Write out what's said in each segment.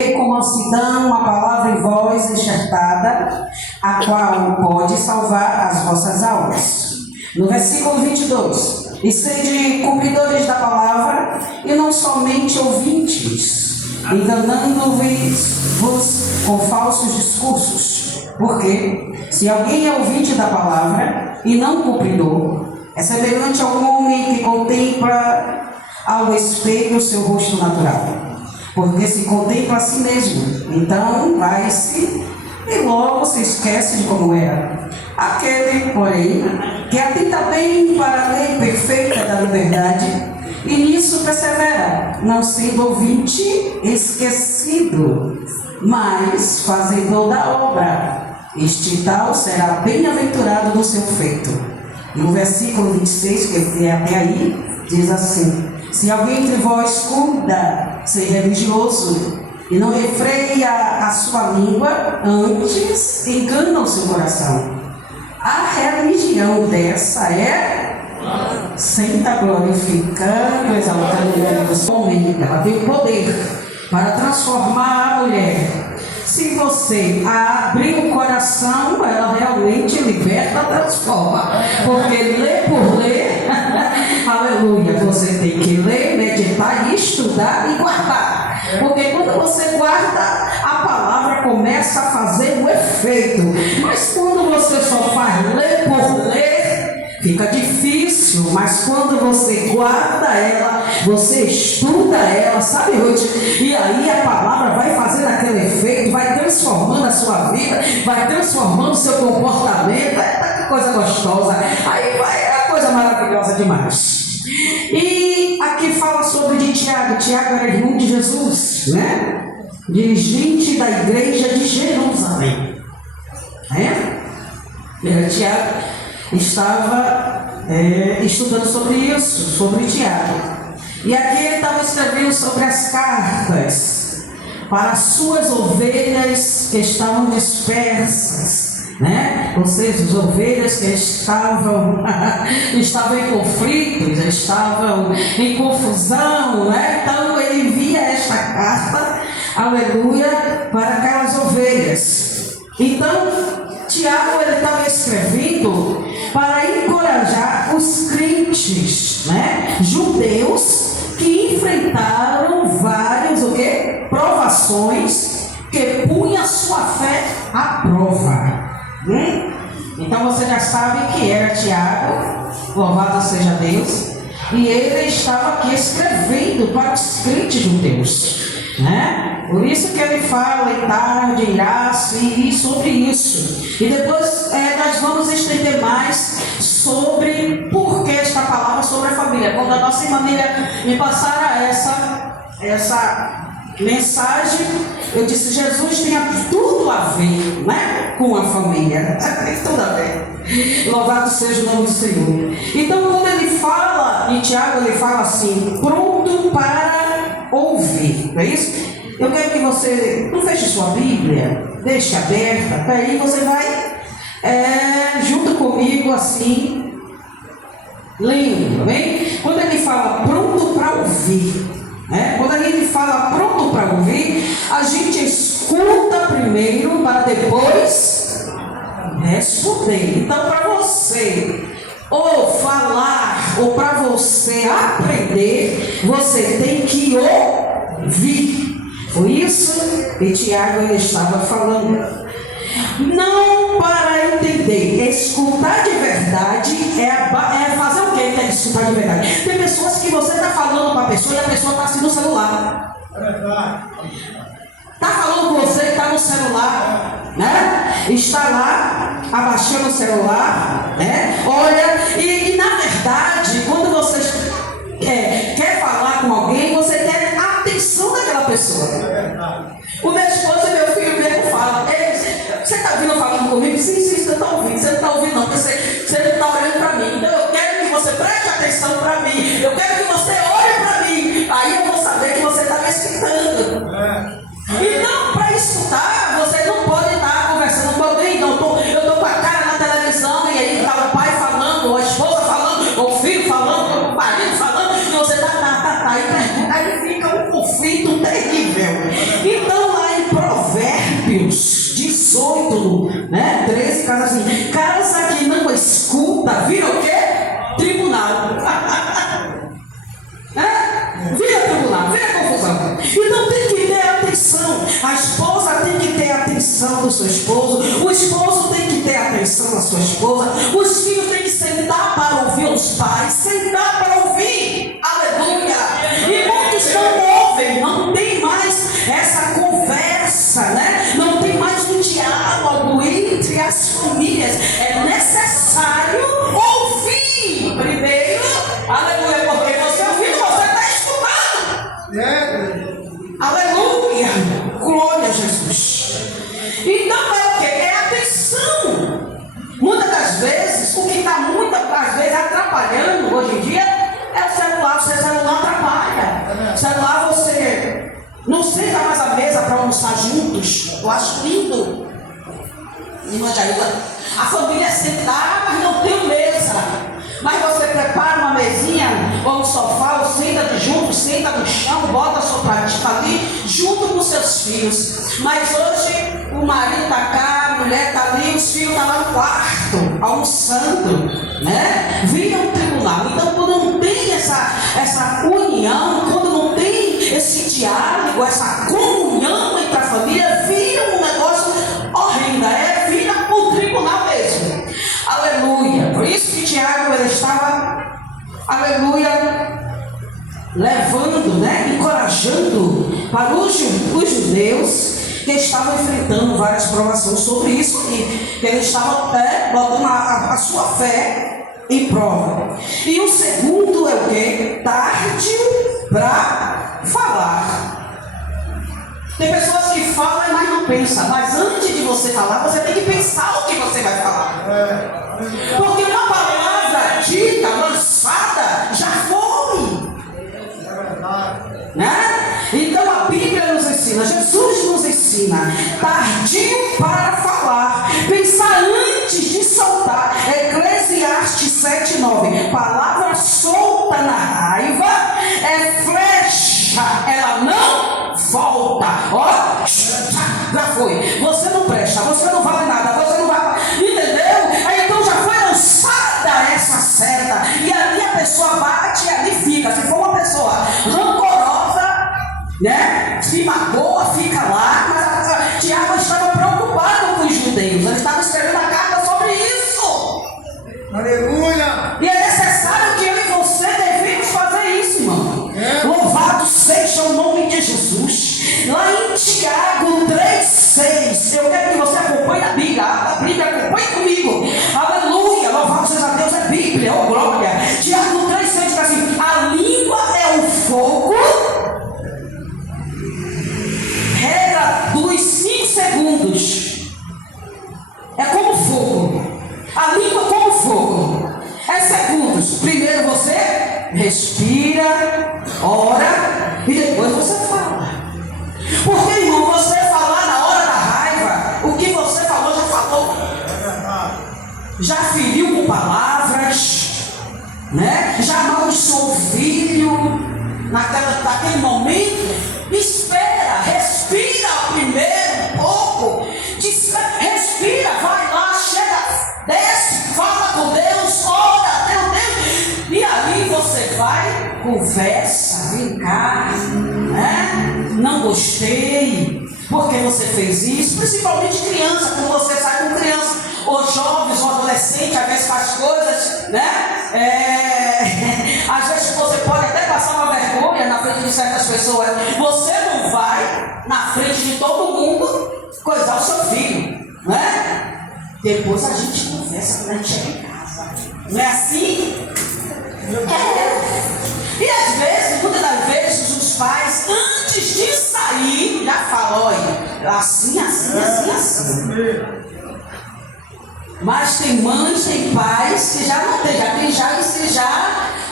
Com mansidão a palavra em voz enxertada, a qual pode salvar as vossas almas. No versículo 22, e sede cumpridores da palavra, e não somente ouvintes, enganando-vos com falsos discursos. Porque, se alguém é ouvinte da palavra e não cumpridor, é semelhante a um homem que contempla ao espelho o seu rosto natural. Porque se contempla a si mesmo, então vai-se e logo se esquece de como era. Aquele, porém, que atenta bem para a lei perfeita da liberdade, e nisso persevera, não sendo ouvinte esquecido, mas fazedor da obra, este tal será bem-aventurado no seu feito. E no versículo 26, que é até aí, diz assim: se alguém entre vós cuida ser religioso e não refreia a sua língua, antes engana o seu coração. A religião dessa é senta glorificando, exaltando o nome do homem. Ela tem o poder para transformar a mulher. Se você abrir o coração, ela realmente liberta, transforma. Porque ler por ler, aleluia, você tem que ler, meditar, estudar e guardar. Porque quando você guarda, a palavra começa a fazer o efeito. Mas quando você só faz ler por ler, fica difícil. Mas quando você guarda ela, você estuda ela, sabe, Ruth? E aí a palavra vai fazendo aquele efeito, vai transformando a sua vida, vai transformando o seu comportamento. Que coisa gostosa. Aí vai, é uma coisa maravilhosa demais. E aqui fala sobre de Tiago. Tiago era irmão de Jesus, né? Dirigente da igreja de Jerusalém. Tiago estava estudando sobre isso, sobre Tiago. E aqui ele estava escrevendo sobre as cartas para as suas ovelhas que estavam dispersas, né? Ou seja, as ovelhas que estavam em conflitos, estavam em confusão, né? Então ele envia esta carta, aleluia, para aquelas ovelhas. Então Tiago ele estava escrevendo para encorajar os crentes, né? Judeus que enfrentaram várias provações que punham a sua fé à prova. Então você já sabe que era Tiago, louvado seja Deus, e ele estava aqui escrevendo para os crentes judeus, né? Por isso que ele fala em tarde, iraço e sobre isso. E depois nós vamos estender mais sobre por que esta palavra sobre a família. Quando a nossa irmã me passara essa mensagem, eu disse: Jesus tem tudo a ver, né, com a família. Tem tudo a ver. Louvado seja o nome do Senhor. Então, quando ele fala, em Tiago, ele fala assim: pronto para ouvir. Não é isso? Eu quero que você não feche sua Bíblia, deixe aberta, daí você vai junto comigo assim, lendo, bem? Quando ele fala pronto para ouvir, né? Quando a gente fala pronto para ouvir, a gente escuta primeiro para depois responder. Então, para você ou falar ou para você aprender, você tem que ouvir. Foi isso que Tiago ele estava falando. Não para entender. Escutar de verdade é fazer o que? Escutar de verdade. Tem pessoas que você está falando para a pessoa e a pessoa está assim no celular. Está falando com você e está no celular, né? Está lá abaixando o celular, né? Olha, e na verdade, quando você quer falar com alguém, você quer a atenção daquela pessoa. O meu esposo e meu filho mesmo falam: você está ouvindo falando comigo? Sim, você está ouvindo. Você não está ouvindo não, porque você não está olhando para mim. Então eu quero que você preste atenção para mim. Eu quero que você olhe para mim. Aí eu vou saber que você está me escutando. Então, para escutar, você não pode estar conversando com alguém. Não, eu estou com a cara na televisão e aí está o pai falando, ou a esposa falando, ou o filho falando, ou o marido falando, e você está. Aí fica um conflito terrível. Então, as famílias é necessário ouvir primeiro, aleluia, porque você ouvindo, você está escutando. Aleluia, glória a Jesus. Então é o que? É atenção. Muitas das vezes, o que está muitas vezes atrapalhando hoje em dia é o celular. O seu celular atrapalha. O celular, você não senta mais à mesa para almoçar juntos. Eu acho lindo. Irmã Jailda, a família sentar, mas não tem mesa. Mas você prepara uma mesinha ou um sofá, ou senta junto, senta no chão, bota a sua pratica ali, junto com seus filhos. Mas hoje o marido está cá, a mulher está ali, os filhos estão lá no quarto, almoçando, né? Vira um tribunal. Então, quando não tem essa união, quando não tem esse diálogo, essa comunhão entre a família, vira um negócio horrendo, vira um tribunal mesmo. Aleluia. Por isso que Tiago, ele estava, aleluia, levando, né, encorajando para os judeus que estavam enfrentando várias provações sobre isso aqui, que ele estava botando a sua fé em prova. E o segundo é o que? Tarde para falar. Tem pessoas que falam, mas não pensam. Mas antes de você falar, você tem que pensar o que você vai falar. Porque uma palavra dita, lançada, já foi. Né? Então a Bíblia nos ensina, Jesus nos ensina, tardio para falar, pensar antes de soltar. Eclesiastes 7:9. Palavra solta na raiva é flecha, ela não volta. Ó, já foi. Você não presta, você não vale nada, você não vai. Entendeu? Aí então já foi lançada essa seta. E ali a pessoa bate e ali fica. Se for uma pessoa rancorosa, né? Se magoa, fica lá. Mas Tiago estava preocupado com os judeus. Ele estava escrevendo a carta sobre isso. Aleluia! E é necessário que eu e você devemos fazer isso, irmão. Louvado seja o nome de Jesus. Lá em Tiago 3:6, eu quero que você acompanhe a Bíblia. A Bíblia, acompanhe comigo. Aleluia, louvado seja Deus, é Bíblia, oh glória. Tiago 3:6 diz assim: a língua é o fogo, regra dos 5 segundos. É como fogo. A língua é como fogo. É segundos. Primeiro você respira, ora e depois você fala. Porque, irmão, você falar na hora da raiva, o que você falou já falou. Já feriu com palavras, né? Já amaldiçoou o filho naquele momento. Espera, respira primeiro um pouco. Respira, vai lá, chega, desce, fala com Deus, ora, teu Deus. E aí você vai, conversa, vem cá, né? Não gostei, porque você fez isso, principalmente criança, quando você sai com criança, ou jovens, ou adolescente, às vezes faz coisas, né? Às vezes você pode até passar uma vergonha na frente de certas pessoas. Você não vai na frente de todo mundo coisar o seu filho, né? Depois a gente conversa quando a gente chega em casa. Não é assim? E às vezes, muitas das vezes, os pais, antes de sair, já falam, olha, assim. Mas tem mães, tem pais que já não tem,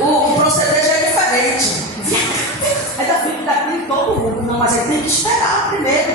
o proceder já é diferente. Aí da frente de todo mundo, não, mas ele tem que esperar primeiro,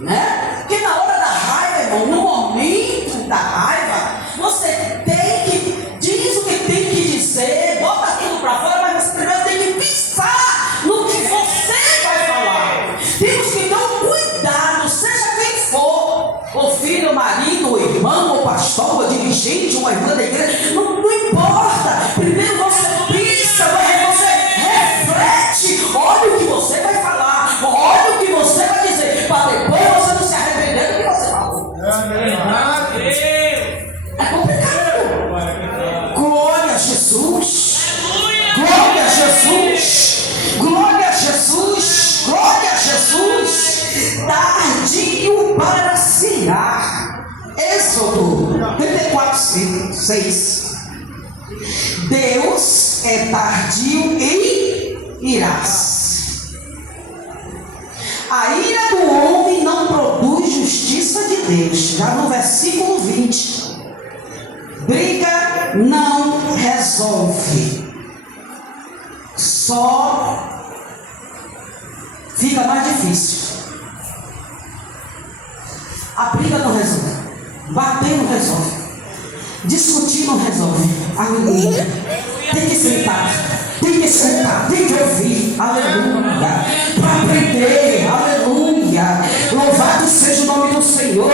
né? Porque na hora da raiva, irmão, no momento da raiva, você tem que, diz o que tem que dizer, bota aquilo pra fora, mas você primeiro tem que pensar no que você vai falar. Temos que ter um cuidado, seja quem for, o filho, o marido, o irmão, o pastor, o dirigente, uma irmã da igreja, não importa. Primeiro você pensa, você reflete, olha o que você vai falar, olha o que você vai dizer, para depois você não se arrepender do que você falou. É complicado. Glória a Jesus. Glória a Jesus. Glória a Jesus. Glória a Jesus. Tardio para se irar. Êxodo versículo 6. Deus é tardio em irar-se. A ira do homem não produz justiça de Deus. Já no versículo 20. Briga não resolve. Só fica mais difícil. A briga não resolve. Bater não resolve. Discutir não resolve. Aleluia. Tem que sentar. Tem que escutar. Tem que ouvir. Aleluia.